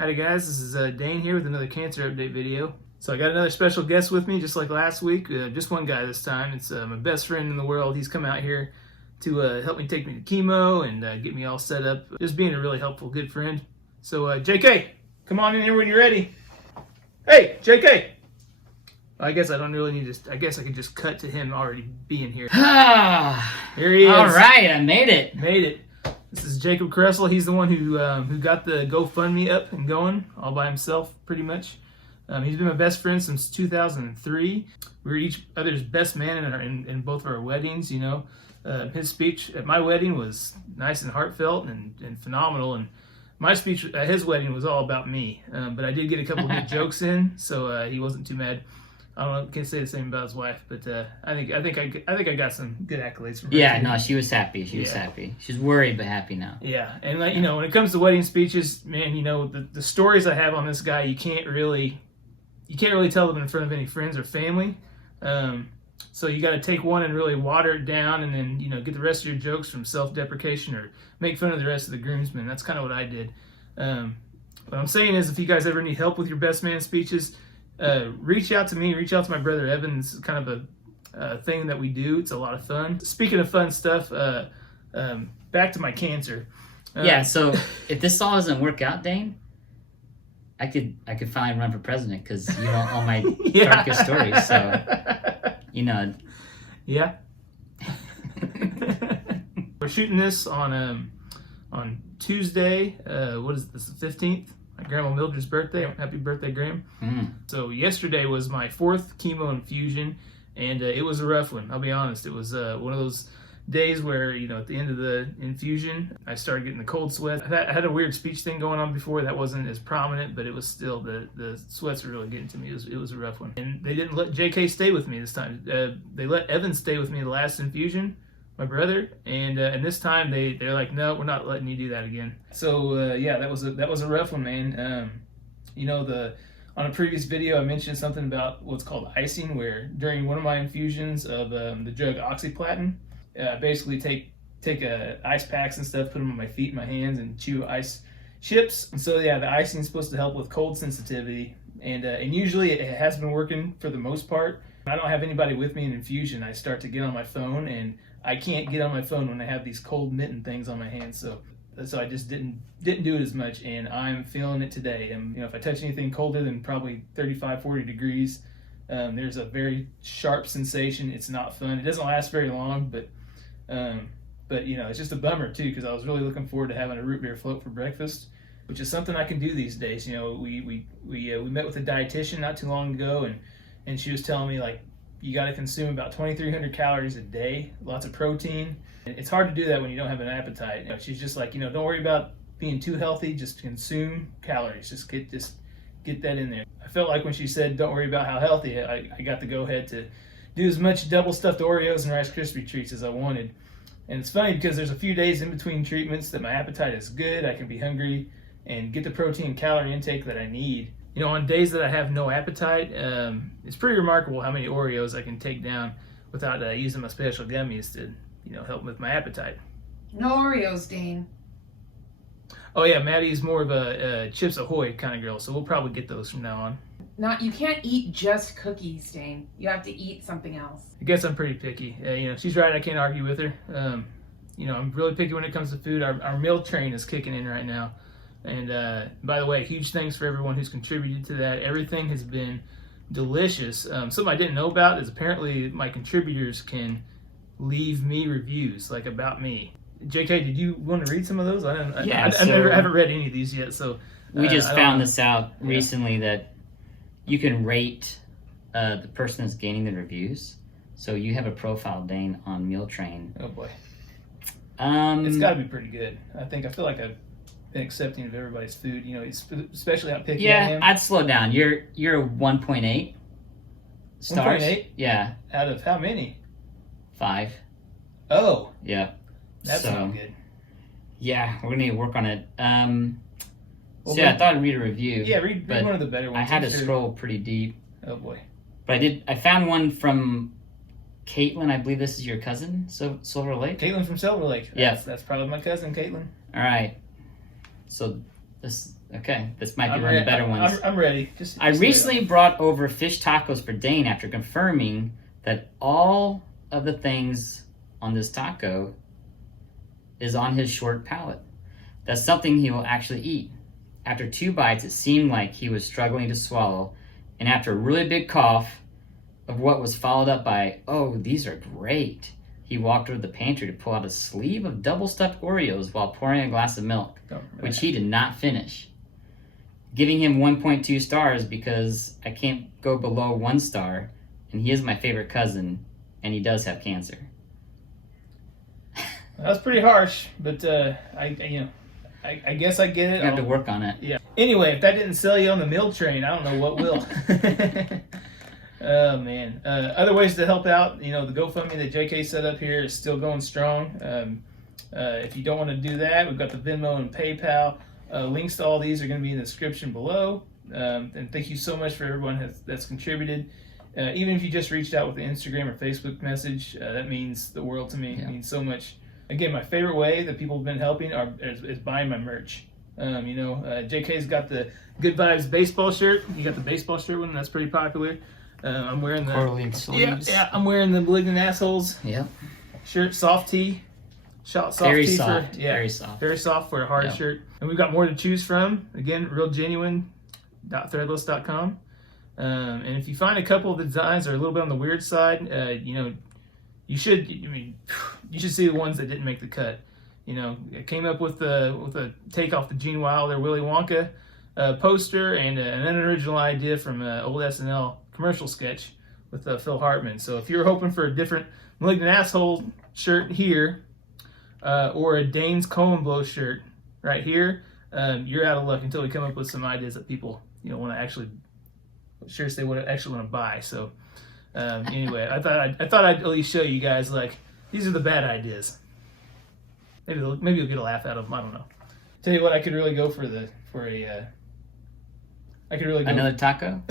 Howdy guys, this is Dane here with another cancer update video. So I got another special guest with me, just like last week. Just one guy this time. It's my best friend in the world. He's come out here to help me take me to chemo and get me all set up. Just being a really helpful, good friend. So JK, come on in here when you're ready. Hey, JK! I guess I don't really need to, I guess I could just cut to him already being here. Here he is. All right, I made it. Made it. This is Jacob Kressel. He's the one who got the GoFundMe up and going all by himself, pretty much. He's been my best friend since 2003. We were each other's best man in both of our weddings. You know, his speech at my wedding was nice and heartfelt and phenomenal, and my speech at his wedding was all about me. But I did get a couple of good jokes in, so he wasn't too mad. I don't know, can't say the same about his wife, but I think I got some good accolades from her. Yeah, no, she was happy. She was happy. She's worried but happy now. Yeah, and like, you know, when it comes to wedding speeches, man, you know, the stories I have on this guy, you can't really tell them in front of any friends or family. So you got to take one and really water it down, and then, you know, get the rest of your jokes from self-deprecation or make fun of the rest of the groomsmen. That's kind of what I did. What I'm saying is, if you guys ever need help with your best man speeches, reach out to me, reach out to my brother Evan. It's kind of a thing that we do. It's a lot of fun. Speaking of fun stuff, back to my cancer. Yeah, so if this all doesn't work out, Dane, I could finally run for president because you know all my darkest stories. So, you know. Yeah. We're shooting this on Tuesday. What is this? The 15th. My Grandma Mildred's birthday. Happy birthday, Graham. So yesterday was my 4th chemo infusion, and it was a rough one. I'll be honest. It was one of those days where, you know, at the end of the infusion, I started getting the cold sweat. I had a weird speech thing going on before that wasn't as prominent, but it was still, the sweats were really getting to me. It was a rough one. And they didn't let JK stay with me this time. They let Evan stay with me the last infusion, my brother, and this time they're like, no, we're not letting you do that again. So yeah, that was a rough one, man. You know, on a previous video I mentioned something about what's called icing, where during one of my infusions of the drug oxyplatin, basically take ice packs and stuff, put them on my feet and my hands, and chew ice chips. And so yeah, the icing is supposed to help with cold sensitivity, and usually it has been working for the most part. I don't have anybody with me in infusion. I start to get on my phone, and I can't get on my phone when I have these cold mitten things on my hands. So I just didn't do it as much, and I'm feeling it today. And you know, if I touch anything colder than probably 35-40 degrees, there's a very sharp sensation. It's not fun. It doesn't last very long, but you know, it's just a bummer too, because I was really looking forward to having a root beer float for breakfast, which is something I can do these days. You know, we met with a dietitian not too long ago, and she was telling me, like, you got to consume about 2,300 calories a day, lots of protein. And it's hard to do that when you don't have an appetite. You know, she's just like, you know, don't worry about being too healthy, just consume calories, just get that in there. I felt like when she said don't worry about how healthy, I got the go ahead to do as much double stuffed Oreos and Rice Krispie treats as I wanted. And it's funny because there's a few days in between treatments that my appetite is good, I can be hungry and get the protein and calorie intake that I need. You know, on days that I have no appetite, it's pretty remarkable how many Oreos I can take down without using my special gummies to, you know, help with my appetite. No Oreos, Dane. Oh yeah, Maddie's more of a Chips Ahoy kind of girl, so we'll probably get those from now on. You can't eat just cookies, Dane. You have to eat something else. I guess I'm pretty picky. You know, she's right. I can't argue with her. You know, I'm really picky when it comes to food. Our meal train is kicking in right now. And by the way, huge thanks for everyone who's contributed to that. Everything has been delicious. Something I didn't know about is apparently my contributors can leave me reviews, like about me. JK, did you want to read some of those? I haven't read any of these yet. So we just found this out recently that you can rate the person that's gaining the reviews. So you have a profile, Dane, on Meal Train. Oh boy. It's got to be pretty good. I feel like I've been accepting of everybody's food, you know, especially how picky I am. I'd slow down. You're a 1.8 stars. 1.8? Yeah. Out of how many? 5. Oh. Yeah. That's not good. Yeah, we're gonna need to work on it. Well, I thought I'd read a review. Yeah, read one of the better ones. I had to scroll pretty deep. Oh boy. But I found one from Caitlin. I believe this is your cousin, Silver Lake. Caitlin from Silver Lake. Yes, that's probably my cousin, Caitlin. All right. So this Okay, this might be I'm one of the better ones. I'm ready. I recently brought over fish tacos for Dane after confirming that all of the things on this taco is on his short palate. That's something he will actually eat. After 2 bites, it seemed like he was struggling to swallow, and after a really big cough of what was followed up by, "Oh, these are great," he walked over to the pantry to pull out a sleeve of double-stuffed Oreos while pouring a glass of milk, which he did not finish. Giving him 1.2 stars because I can't go below 1 star, and he is my favorite cousin, and he does have cancer. That's pretty harsh, but I guess I get it. I have to work on it. Yeah. Anyway, if that didn't sell you on the meal train, I don't know what will. Oh man. Other ways to help out, the GoFundMe that JK set up here is still going strong. If you don't want to do that, we've got the Venmo and PayPal. Links to all these are going to be in the description below. And thank you so much for everyone that's contributed. Even if you just reached out with an Instagram or Facebook message, that means the world to me. Yeah. It means so much. Again, my favorite way that people have been helping is buying my merch. JK's got the Good Vibes baseball shirt. You got the baseball shirt one. That's pretty popular. I'm wearing the Coral sleeves. Yeah, I'm wearing the Malignant Assholes Yep. shirt, soft tee. Soft Very tee soft. For, Very soft. Very soft for a hard Yep. shirt. And we've got more to choose from. Again, realgenuine.threadless.com. And if you find a couple of the designs that are a little bit on the weird side, you should see the ones that didn't make the cut. I came up with a take off the Gene Wilder Willy Wonka poster and an unoriginal idea from an old SNL commercial sketch with Phil Hartman. So if you're hoping for a different Malignant Asshole shirt here, or a Dane's Colon Blow shirt right here, you're out of luck until we come up with some ideas that people want to actually shirts they would actually want to buy. So anyway, I thought I'd at least show you guys like these are the bad ideas. Maybe you'll get a laugh out of them. I don't know. Tell you what, I could really go Another taco?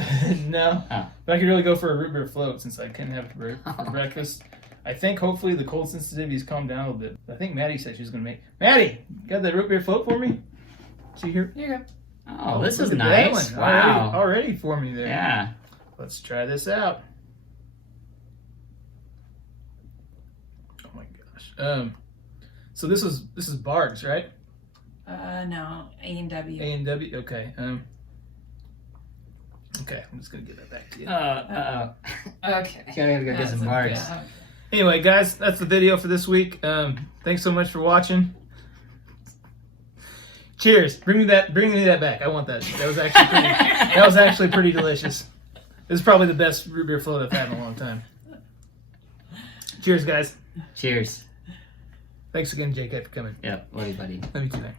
No, but I could really go for a root beer float since I couldn't have it for breakfast. I think hopefully the cold sensitivity's calmed down a little bit. I think Maddie said she was going to make. Maddie, you got that root beer float for me? See here? Here you go. Oh, this is look at that nice. one. Wow. Already for me there. Yeah. Let's try this out. Oh my gosh. So this is Barg's, right? No, A&W. A&W. Okay. Okay, I'm just gonna give that back to you. Okay. I gotta go get some bars. Okay. Anyway, guys, that's the video for this week. Thanks so much for watching. Cheers. Bring me that back. I want that. That was actually pretty delicious. This is probably the best root beer float I've had in a long time. Cheers, guys. Cheers. Thanks again, JK, for coming. Yep, love you, buddy. Love you too, man.